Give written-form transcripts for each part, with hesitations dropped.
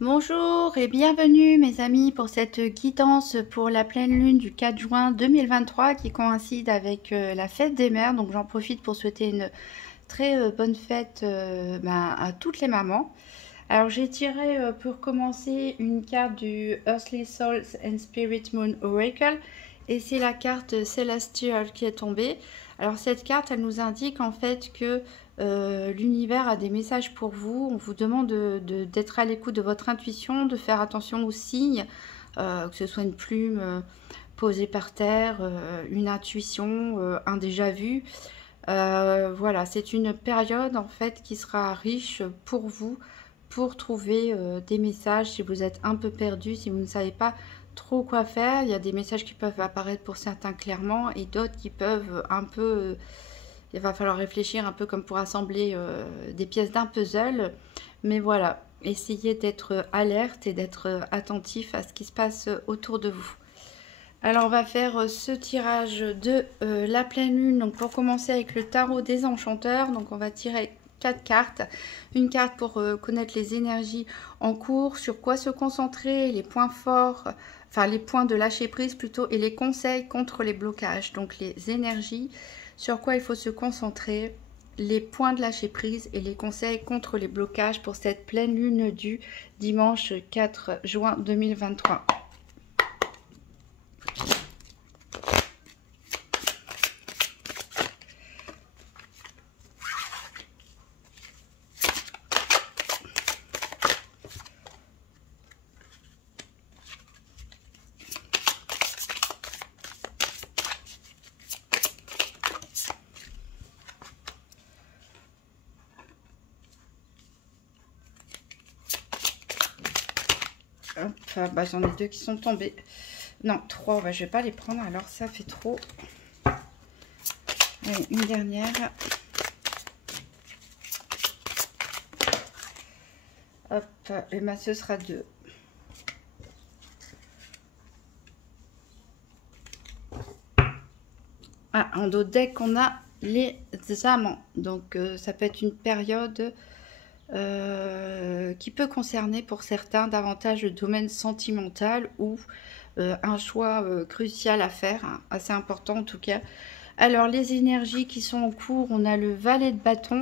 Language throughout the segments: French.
Bonjour et bienvenue mes amis pour cette guidance pour la pleine lune du 4 juin 2023 qui coïncide avec la fête des mères. Donc j'en profite pour souhaiter une très bonne fête à toutes les mamans. Alors j'ai tiré pour commencer une carte du Earthly Souls and Spirit Moon Oracle et c'est la carte Celestial qui est tombée. Alors cette carte elle nous indique en fait que l'univers a des messages pour vous. On vous demande d'être à l'écoute de votre intuition, de faire attention aux signes, que ce soit une plume posée par terre, une intuition, un déjà vu. Voilà, c'est une période en fait qui sera riche pour vous pour trouver des messages si vous êtes un peu perdu, si vous ne savez pas trop quoi faire. Il y a des messages qui peuvent apparaître pour certains clairement et d'autres qui peuvent un peu il va falloir réfléchir un peu comme pour assembler des pièces d'un puzzle. Mais voilà, essayez d'être alerte et d'être attentif à ce qui se passe autour de vous. Alors on va faire ce tirage de la pleine lune. Donc pour commencer avec le tarot des enchanteurs, donc on va tirer 4 cartes. Une carte pour connaître les énergies en cours, sur quoi se concentrer, les points forts, enfin les points de lâcher prise plutôt, et les conseils contre les blocages. Donc les énergies, sur quoi il faut se concentrer, les points de lâcher prise et les conseils contre les blocages pour cette pleine lune du dimanche 4 juin 2023. Hop, bah, j'en ai 2 qui sont tombés. Non, 3, bah, je vais pas les prendre, alors ça fait trop. Allez, une dernière. Hop, et bah, ce sera 2. Ah, en dos deck, on a les amants. Donc, ça peut être une période qui peut concerner pour certains davantage le domaine sentimental ou un choix crucial à faire, hein, assez important en tout cas. Alors les énergies qui sont en cours, on a le valet de bâton.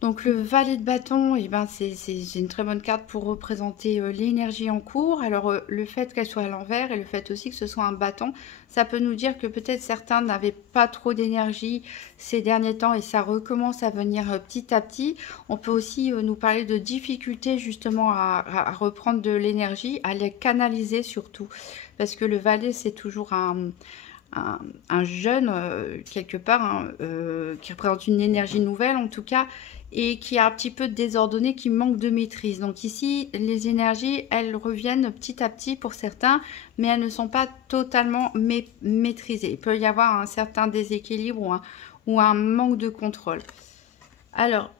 Donc le valet de bâton, eh ben, c'est une très bonne carte pour représenter l'énergie en cours. Alors le fait qu'elle soit à l'envers et le fait aussi que ce soit un bâton, ça peut nous dire que peut-être certains n'avaient pas trop d'énergie ces derniers temps et ça recommence à venir petit à petit. On peut aussi nous parler de difficultés justement à reprendre de l'énergie, à les canaliser surtout. Parce que le valet, c'est toujours un jeune, quelque part, hein, qui représente une énergie nouvelle en tout cas, et qui est un petit peu désordonné, qui manque de maîtrise. Donc ici, les énergies, elles reviennent petit à petit pour certains, mais elles ne sont pas totalement maîtrisées. Il peut y avoir un certain déséquilibre ou un manque de contrôle. Alors,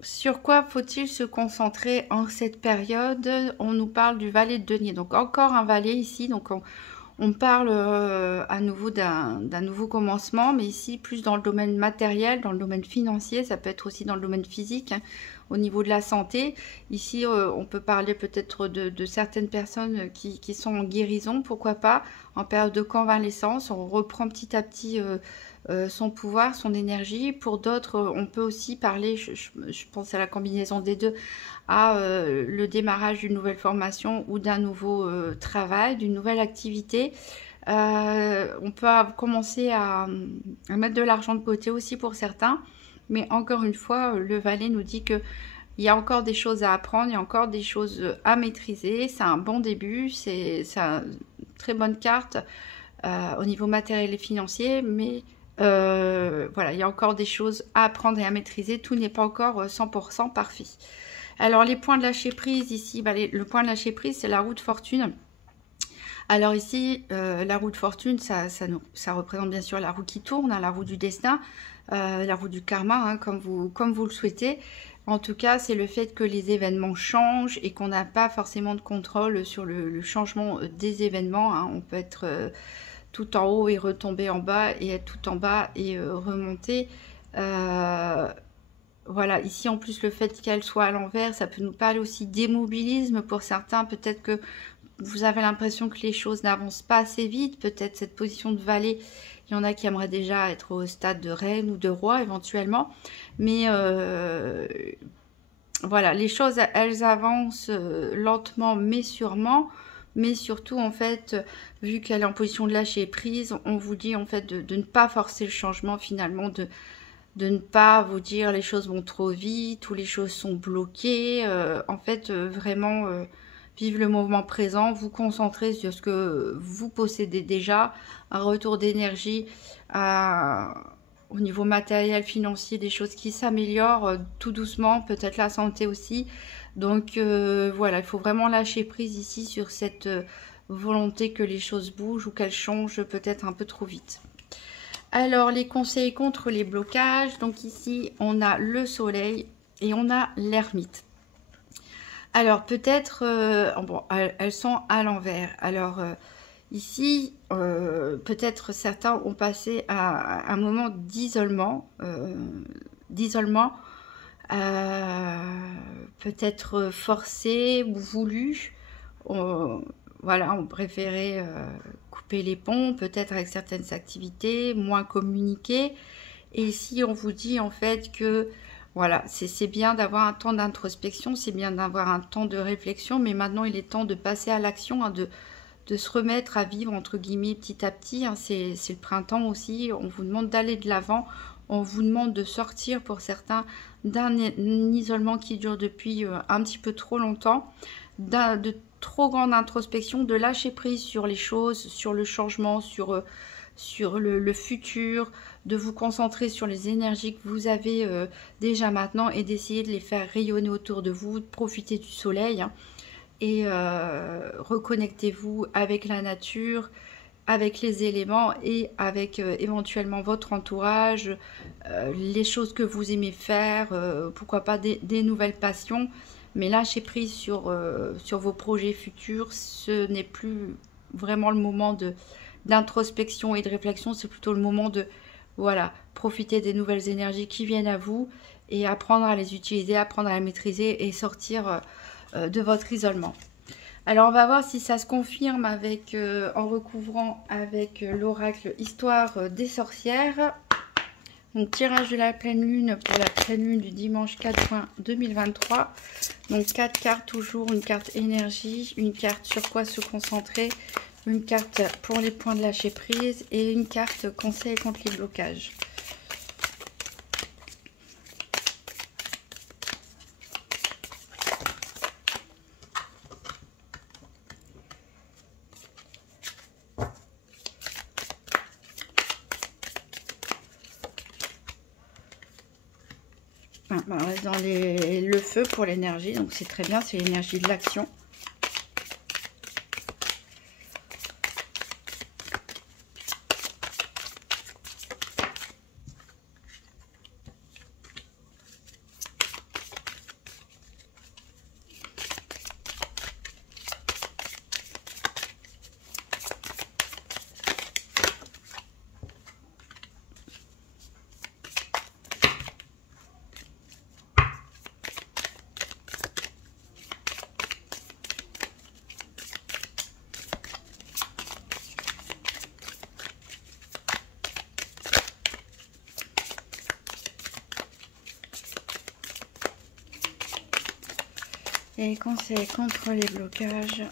sur quoi faut-il se concentrer en cette période? On nous parle du valet de denier. Donc encore un valet ici, donc on parle à nouveau d'un nouveau commencement, mais ici plus dans le domaine matériel, dans le domaine financier, ça peut être aussi dans le domaine physique, hein, au niveau de la santé. Ici, on peut parler peut-être de certaines personnes qui sont en guérison, pourquoi pas, en période de convalescence. On reprend petit à petit son pouvoir, son énergie. Pour d'autres, on peut aussi parler, je pense à la combinaison des deux, à le démarrage d'une nouvelle formation ou d'un nouveau travail, d'une nouvelle activité. On peut commencer à mettre de l'argent de côté aussi pour certains, mais encore une fois, le valet nous dit que il y a encore des choses à apprendre, il y a encore des choses à maîtriser. C'est un bon début, c'est une très bonne carte au niveau matériel et financier, mais voilà, il y a encore des choses à apprendre et à maîtriser. Tout n'est pas encore 100% parfait. Alors les points de lâcher prise ici, bah, le point de lâcher prise, c'est la roue de fortune. Alors ici, la roue de fortune, ça représente bien sûr la roue qui tourne, hein, la roue du destin, la roue du karma, hein, comme vous le souhaitez. En tout cas, c'est le fait que les événements changent et qu'on n'a pas forcément de contrôle sur le changement des événements, hein. On peut être tout en haut et retomber en bas, et être tout en bas et remonter. voilà, ici en plus le fait qu'elle soit à l'envers, ça peut nous parler aussi d'immobilisme pour certains. Peut-être que vous avez l'impression que les choses n'avancent pas assez vite. Peut-être cette position de valet, il y en a qui aimeraient déjà être au stade de reine ou de roi éventuellement. Mais voilà, les choses, elles avancent lentement mais sûrement. Mais surtout, en fait, vu qu'elle est en position de lâcher prise, on vous dit en fait de ne pas forcer le changement finalement, de ne pas vous dire les choses vont trop vite ou les choses sont bloquées. En fait, vraiment, vivre le mouvement présent, vous concentrer sur ce que vous possédez déjà, un retour d'énergie au niveau matériel, financier, des choses qui s'améliorent tout doucement, peut-être la santé aussi. Donc voilà, il faut vraiment lâcher prise ici sur cette volonté que les choses bougent ou qu'elles changent peut-être un peu trop vite. Alors, les conseils contre les blocages. Donc ici, on a le soleil et on a l'ermite. Alors, peut-être, bon, elles sont à l'envers. Alors, ici, peut-être certains ont passé à un moment d'isolement. Peut-être forcé ou voulu. Voilà, on préférait couper les ponts, peut-être avec certaines activités, moins communiquer. Et ici, on vous dit en fait que voilà, c'est bien d'avoir un temps d'introspection, c'est bien d'avoir un temps de réflexion, mais maintenant il est temps de passer à l'action, hein, de se remettre à vivre entre guillemets petit à petit. Hein, c'est le printemps aussi, on vous demande d'aller de l'avant, on vous demande de sortir pour certains d'un isolement qui dure depuis un petit peu trop longtemps, de trop grande introspection, de lâcher prise sur les choses, sur le changement, sur le futur, de vous concentrer sur les énergies que vous avez déjà maintenant et d'essayer de les faire rayonner autour de vous, de profiter du soleil, hein, et reconnectez-vous avec la nature, avec les éléments et avec éventuellement votre entourage, les choses que vous aimez faire, pourquoi pas des nouvelles passions. Mais lâchez prise sur vos projets futurs. Ce n'est plus vraiment le moment d'introspection et de réflexion. C'est plutôt le moment de voilà, profiter des nouvelles énergies qui viennent à vous et apprendre à les utiliser, apprendre à les maîtriser et sortir de votre isolement. Alors on va voir si ça se confirme avec, en recouvrant avec l'oracle Histoire des sorcières. Donc tirage de la pleine lune pour la pleine lune du dimanche 4 juin 2023. Donc 4 cartes toujours, une carte énergie, une carte sur quoi se concentrer, une carte pour les points de lâcher prise et une carte conseil contre les blocages. On reste dans le feu pour l'énergie, donc c'est très bien, c'est l'énergie de l'action. Et conseils contre les blocages.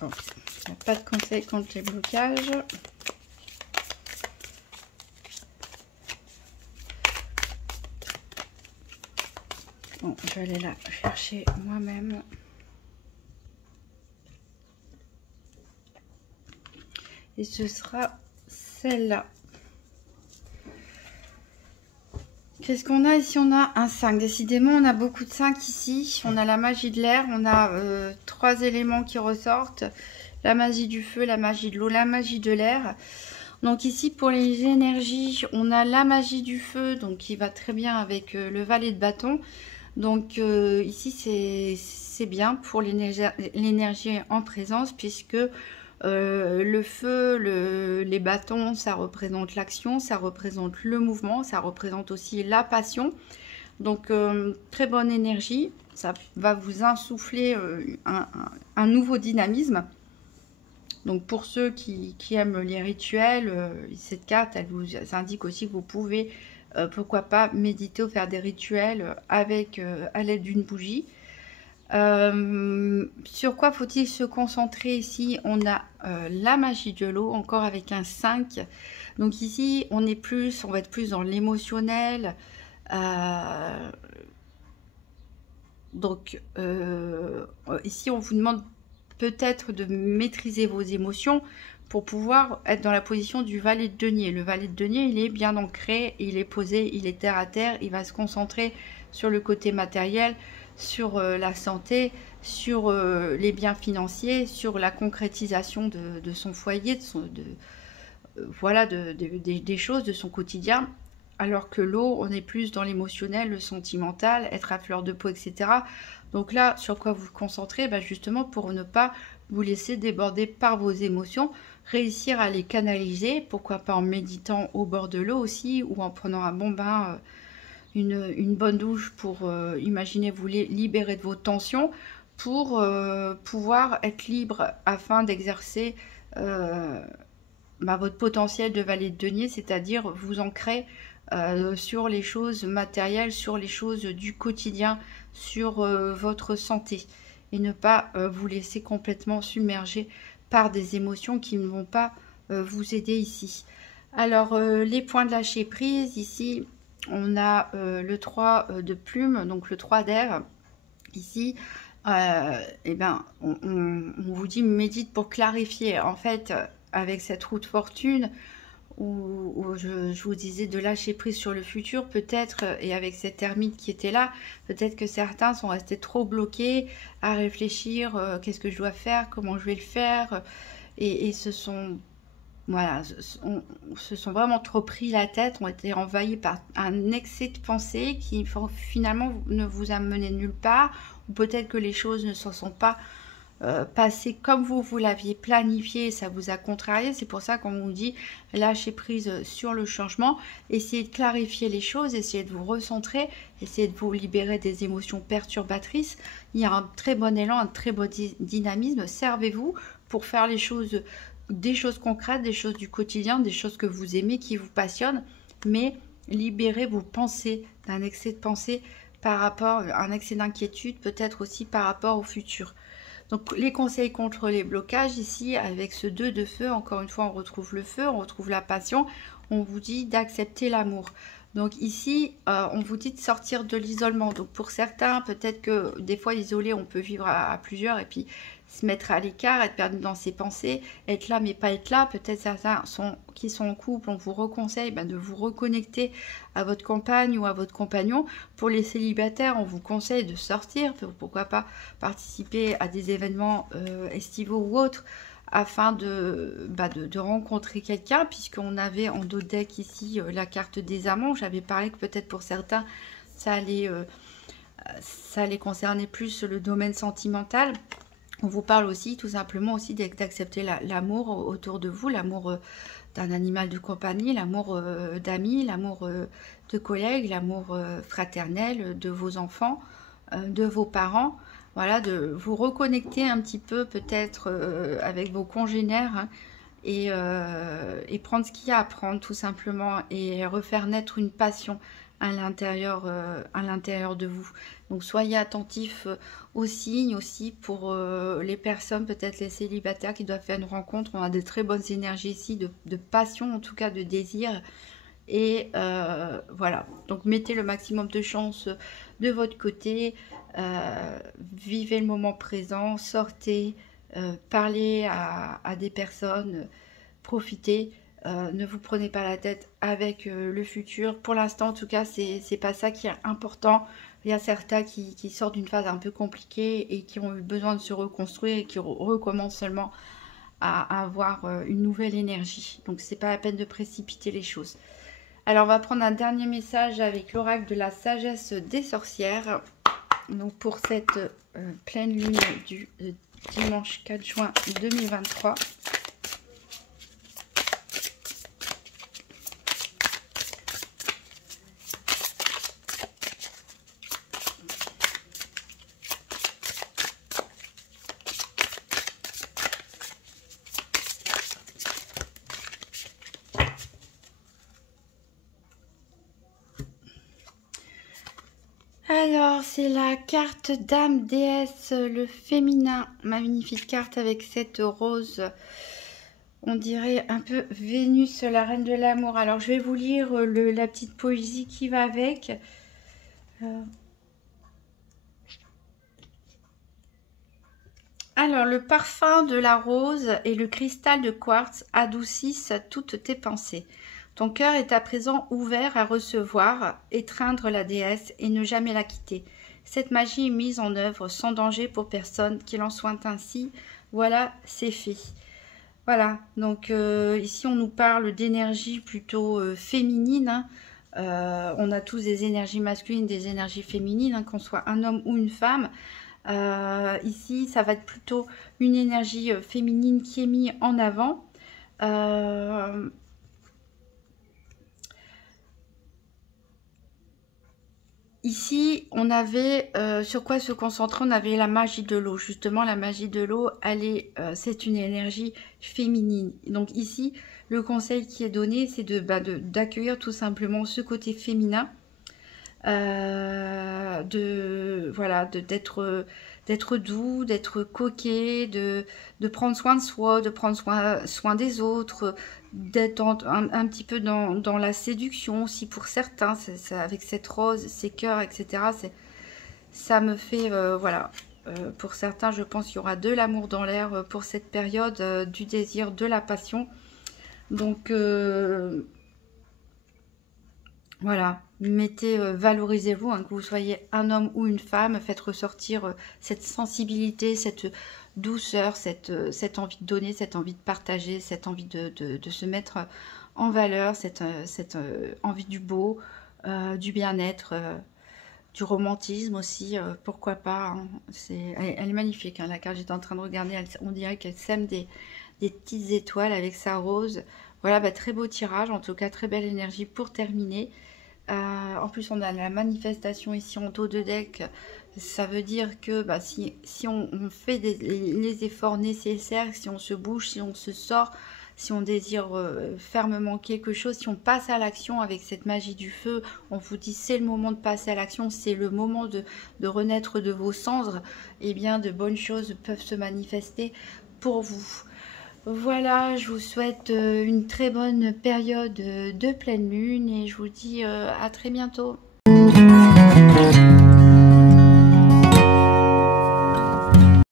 Bon, il n'y a pas de conseils contre les blocages. Bon, je vais aller la chercher moi-même. Et ce sera celle-là. Qu'est-ce qu'on a ici? On a un 5. Décidément, on a beaucoup de 5 ici. On a la magie de l'air. On a 3 éléments qui ressortent. La magie du feu, la magie de l'eau, la magie de l'air. Donc ici pour les énergies, on a la magie du feu, donc qui va très bien avec le valet de bâton. Donc ici c'est bien pour l'énergie en présence, puisque le feu, les bâtons, ça représente l'action, ça représente le mouvement, ça représente aussi la passion. Donc très bonne énergie, ça va vous insuffler un nouveau dynamisme. Donc pour ceux qui aiment les rituels, cette carte, elle vous indique aussi que vous pouvez, pourquoi pas, méditer ou faire des rituels avec, à l'aide d'une bougie. Sur quoi faut-il se concentrer ici? On a la magie de l'eau, encore avec un 5. Donc ici, on va être plus dans l'émotionnel. Donc ici, on vous demande peut-être de maîtriser vos émotions pour pouvoir être dans la position du valet de denier. Le valet de denier, il est bien ancré, il est posé, il est terre à terre, il va se concentrer sur le côté matériel, sur la santé, sur les biens financiers, sur la concrétisation de son foyer, voilà, des choses de son quotidien. Alors que l'eau, on est plus dans l'émotionnel, le sentimental, être à fleur de peau, etc. Donc là, sur quoi vous vous concentrez? Justement, pour ne pas vous laisser déborder par vos émotions, réussir à les canaliser, pourquoi pas en méditant au bord de l'eau aussi, ou en prenant un bon bain, une bonne douche pour, imaginez, vous libérer de vos tensions, pour pouvoir être libre afin d'exercer votre potentiel de valet de denier, c'est-à-dire vous ancrer sur les choses matérielles, sur les choses du quotidien, sur votre santé, et ne pas vous laisser complètement submerger par des émotions qui ne vont pas vous aider ici. Alors les points de lâcher prise, ici on a le 3 de plume, donc le 3 d'air. Ici on vous dit médite pour clarifier. En fait, avec cette roue de fortune, où je vous disais de lâcher prise sur le futur, peut-être, et avec cette ermite qui était là, peut-être que certains sont restés trop bloqués à réfléchir, qu'est-ce que je dois faire, comment je vais le faire, et se sont vraiment trop pris la tête, ont été envahis par un excès de pensée qui finalement ne vous a mené nulle part, ou peut-être que les choses ne s'en sont pas passé comme vous l'aviez planifié, ça vous a contrarié. C'est pour ça qu'on vous dit lâcher prise sur le changement, essayez de clarifier les choses, essayez de vous recentrer, essayez de vous libérer des émotions perturbatrices. Il y a un très bon élan, un très bon dynamisme. Servez-vous pour faire les choses, des choses concrètes, des choses du quotidien, des choses que vous aimez, qui vous passionnent, mais libérez vos pensées d'un excès de pensée par rapport à un excès d'inquiétude, peut-être aussi par rapport au futur. Donc les conseils contre les blocages, ici avec ce 2 de feu, encore une fois on retrouve le feu, on retrouve la passion, on vous dit d'accepter l'amour. Donc ici on vous dit de sortir de l'isolement. Donc pour certains, peut-être que des fois isolé on peut vivre à plusieurs et puis se mettre à l'écart, être perdu dans ses pensées, être là mais pas être là. Peut-être certains qui sont en couple, on vous reconseille de vous reconnecter à votre compagne ou à votre compagnon. Pour les célibataires, on vous conseille de sortir, pourquoi pas participer à des événements estivaux ou autres, afin de rencontrer quelqu'un, puisqu'on avait en dos de deck ici la carte des amants. J'avais parlé que peut-être pour certains ça allait concerner plus le domaine sentimental. On vous parle aussi tout simplement aussi d'accepter l'amour autour de vous, l'amour d'un animal de compagnie, l'amour d'amis, l'amour de collègues, l'amour fraternel de vos enfants, de vos parents. Voilà, de vous reconnecter un petit peu peut-être avec vos congénères, hein, et prendre ce qu'il y a à prendre tout simplement, et refaire naître une passion à l'intérieur de vous. Donc soyez attentifs aux signes aussi pour les personnes, peut-être les célibataires qui doivent faire une rencontre. On a des très bonnes énergies ici, de passion, en tout cas de désir. Et voilà, donc mettez le maximum de chance de votre côté, vivez le moment présent, sortez, parlez à des personnes, profitez. Ne vous prenez pas la tête avec le futur. Pour l'instant, en tout cas, c'est pas ça qui est important. Il y a certains qui sortent d'une phase un peu compliquée et qui ont eu besoin de se reconstruire et qui recommencent seulement à avoir une nouvelle énergie. Donc c'est pas la peine de précipiter les choses. Alors on va prendre un dernier message avec l'oracle de la sagesse des sorcières. Donc pour cette pleine lune du dimanche 4 juin 2023. Alors, c'est la carte Dame Déesse, le féminin. Magnifique carte avec cette rose, on dirait un peu Vénus, la reine de l'amour. Alors, je vais vous lire la petite poésie qui va avec. Alors, le parfum de la rose et le cristal de quartz adoucissent toutes tes pensées. Ton cœur est à présent ouvert à recevoir, étreindre la déesse et ne jamais la quitter. Cette magie est mise en œuvre sans danger pour personne, qu'il en soit ainsi. Voilà, c'est fait. Voilà, donc ici on nous parle d'énergie plutôt féminine. Hein. On a tous des énergies masculines, des énergies féminines, hein, qu'on soit un homme ou une femme. Ici, ça va être plutôt une énergie féminine qui est mise en avant. Ici, on avait sur quoi se concentrer. On avait la magie de l'eau. Justement, la magie de l'eau, c'est une énergie féminine. Donc ici, le conseil qui est donné, c'est d'accueillir tout simplement ce côté féminin. D'être doux, d'être coquet, de prendre soin de soi, de prendre soin des autres, d'être un petit peu dans la séduction aussi pour certains, avec cette rose, ces cœurs, etc. Ça me fait, voilà, pour certains, je pense qu'il y aura de l'amour dans l'air pour cette période, du désir, de la passion. Donc, voilà, valorisez-vous, hein, que vous soyez un homme ou une femme, faites ressortir cette sensibilité, cette douceur, cette envie de donner, cette envie de partager, cette envie de se mettre en valeur, cette envie du beau, du bien-être, du romantisme aussi, pourquoi pas. Hein. Elle est magnifique, hein, la carte, j'étais en train de regarder, on dirait qu'elle sème des petites étoiles avec sa rose. Voilà, très beau tirage, en tout cas très belle énergie pour terminer. En plus, on a la manifestation ici en dos de deck. Ça veut dire que si on fait les efforts nécessaires, si on se bouge, si on se sort, si on désire fermement quelque chose, si on passe à l'action avec cette magie du feu, on vous dit c'est le moment de passer à l'action, c'est le moment de renaître de vos cendres, et bien de bonnes choses peuvent se manifester pour vous. Voilà, je vous souhaite une très bonne période de pleine lune et je vous dis à très bientôt.